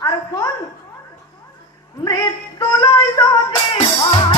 আর কোন মৃত্যু লয় যদি হয়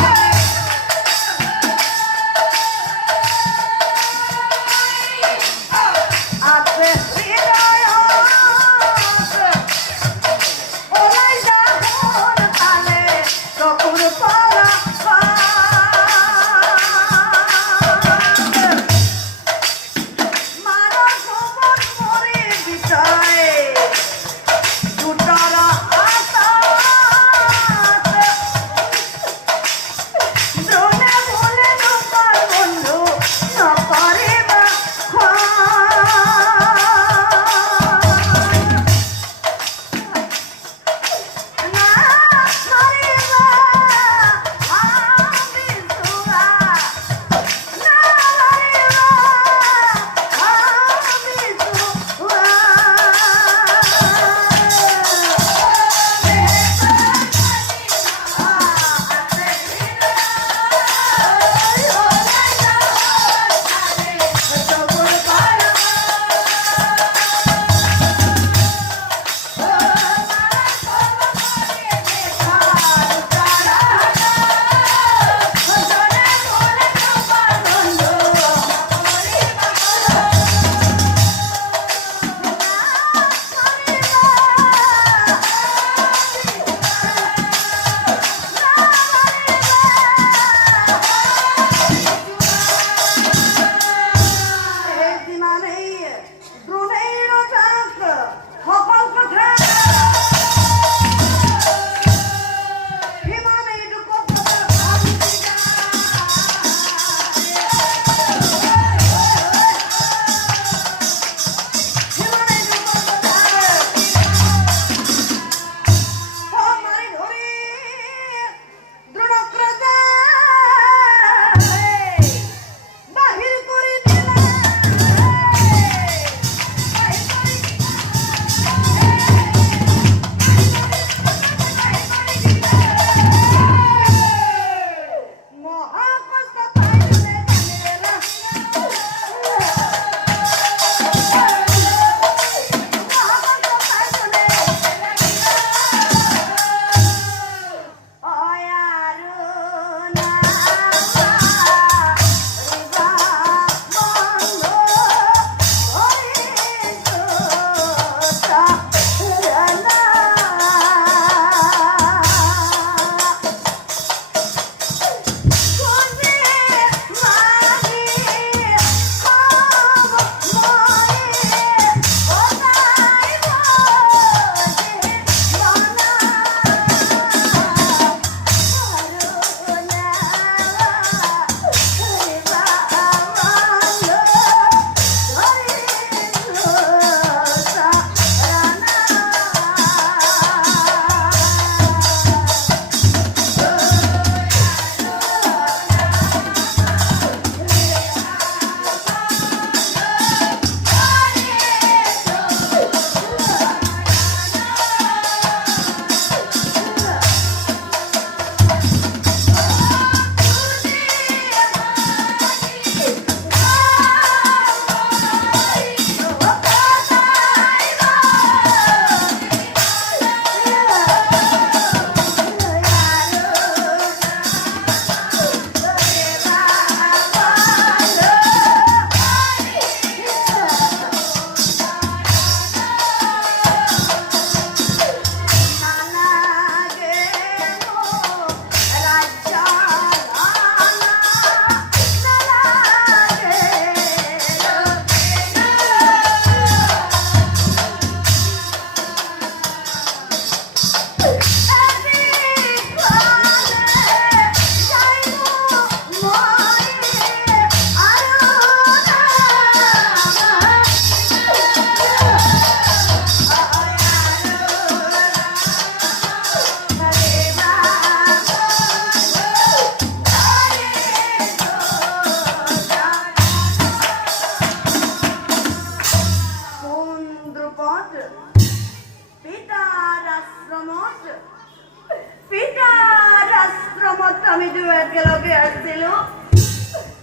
ಸ್ವಾಮೀಜಿರು ಕೆಲವೊಬ್ಬರು ಹೇಳ್ತಿಲ್ಲ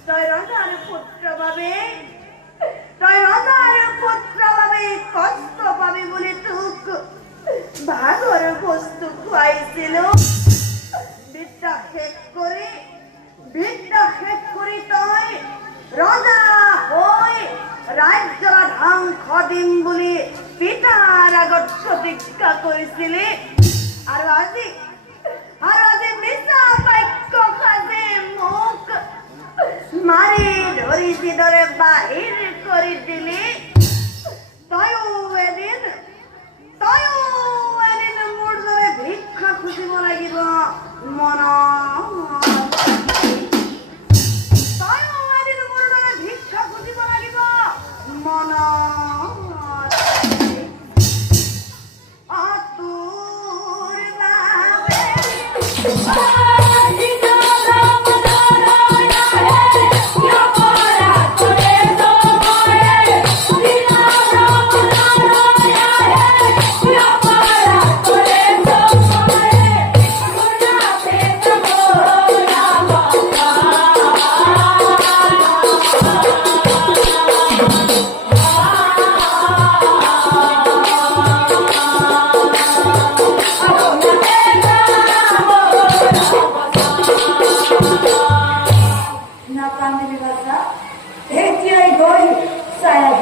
দৈরতার পুত্রভাবে পুত্র ভাবে কষ্ট পাবে বলে তুক ভাগর বস্তু খুয়াইছিল। বিদ্যা শেষ করে বিদ্যা শেষ করে তাই রাজা হই রাজ্য ধাম খদিম বলে পিতার আগত সতীক্ষা কৰিছিলি আর আজি ধৰি যিদৰে বাহিৰ কৰি দিলি। তয়ো এদিন তয়ো এদিন মোৰ দৰে ভিক্ষা খুজিব লাগিব মনত তয়ো এদিন মোৰ দৰে ভিক্ষা খুজিব লাগিব মনত অতুৰ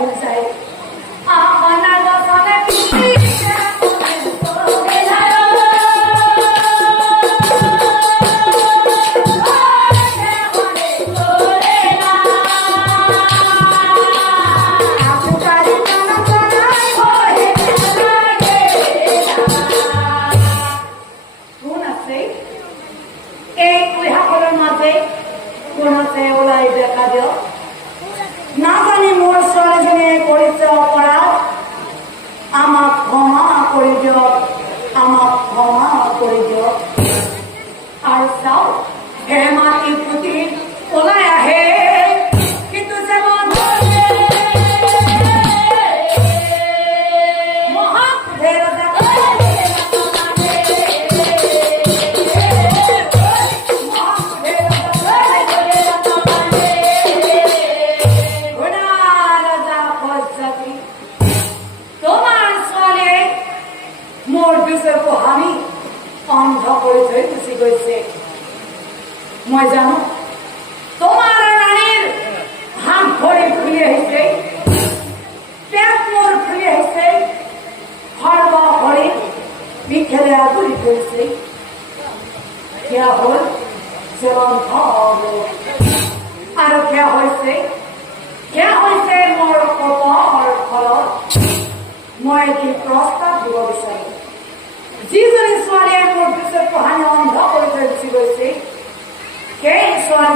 inside হে মাটি পুতি Get out of here, Pixie. Cowboy. Tell them all I don't cowboy sing. Cowboy say more of a law or color. More than prosta, you will say. Jesus is one and more bishop for Hanawan, the other is going to say. Okay, so I'm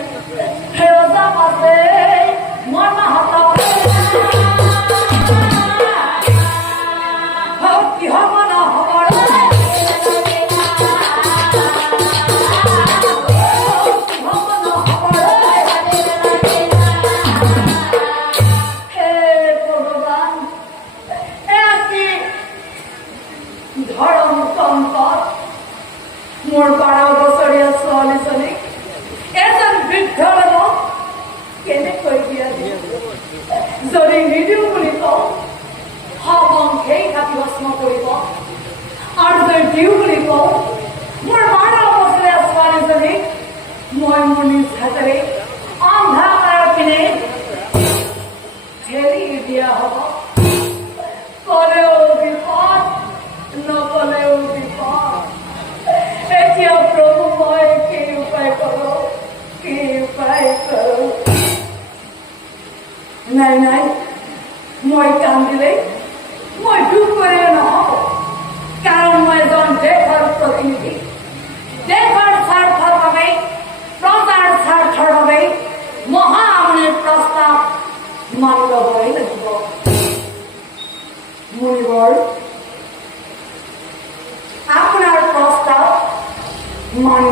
જીવગળીકો મૂળ માનવ વસ્ત્રે અસવાની સદી મોય મોની સાથે આંધા કાળકીને ઠેલી ગયા હો કરે Oggy પાર ન કરે ઓગી પાર એથી પ્રભુ મોય કે ઉપાય કરો કે ઉપાય કરો નહીં નહીં મોય કામ દિલે মুনিবৰ আপোনাৰ প্ৰস্তাৱ মানি